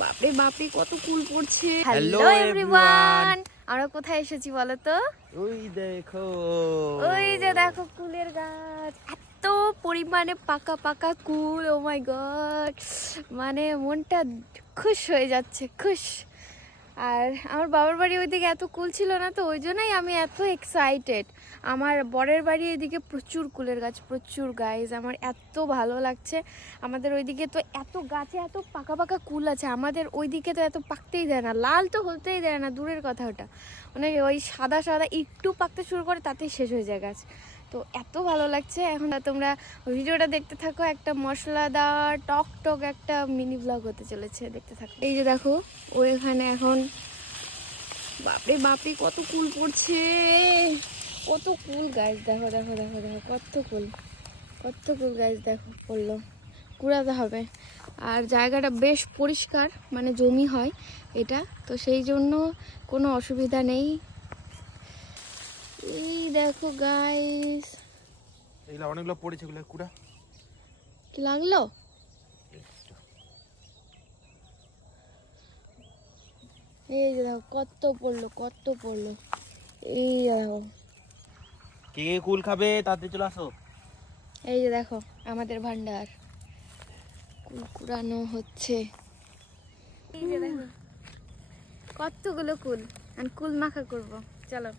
বাপরে বাপরে কত কুল পড়ছে। Hello হ্যালো এভরিওয়ান, আমরা কোথায় এসেছি বলো তো? ওই দেখো, ওই যে দেখো কুলের গাছ, এত পরিমাণে পাকা পাকা কুল, ও মাই গড, মানে মনটা খুশ হয়ে যাচ্ছে, খুশ। আর আমার বাবার বাড়ি ওইদিকে এত কুল ছিল না, তো ওই জন্যই আমি এত এক্সাইটেড। আমার বরের বাড়ি এদিকে প্রচুর কুলের গাছ, প্রচুর গাইজ, আমার এত ভালো লাগছে। আমাদের ওইদিকে তো এত গাছে এত পাকা পাকা কুল আছে, আমাদের ওইদিকে তো এত পাকতেই দেয় না, লাল তো হতেই দেয় না, দূরের কথা ওটা, মানে ওই সাদা সাদা একটু পাকতে শুরু করে তাতেই শেষ হয়ে যায় গাছ। তো এত ভালো লাগছে। এখন তোমরা ভিডিওটা দেখতে থাকো, একটা মশলাদার টক টক একটা মিনি ব্লগ হতে চলেছে, দেখতে থাকো। এই যে দেখো, ও এখানে এখন, বাপরে বাপরে কত কুল পড়ছে, কত কুল গাছ, দেখো দেখো দেখো দেখো কত কুল, কত কুল গাছ দেখো পড়লো, কুড়াতে হবে। আর জায়গাটা বেশ পরিষ্কার, মানে জমি হয় এটা, তো সেই জন্য কোনো অসুবিধা নেই। এই দেখো গাইস, এগুলা অনেকগুলো পড়েছে, এগুলো কুড়া। কি লাগলো? এই যে দেখো কত পড়লো, কত পড়লো, এই দেখো। কে কে কুল খাবে তাড়াতাড়ি চলে আসো। এই যে দেখো আমাদের ভান্ডার, কুল কুড়ানো হচ্ছে। এই যে দেখো কতগুলো কুল, আর কুল মাখা করবো, চলো।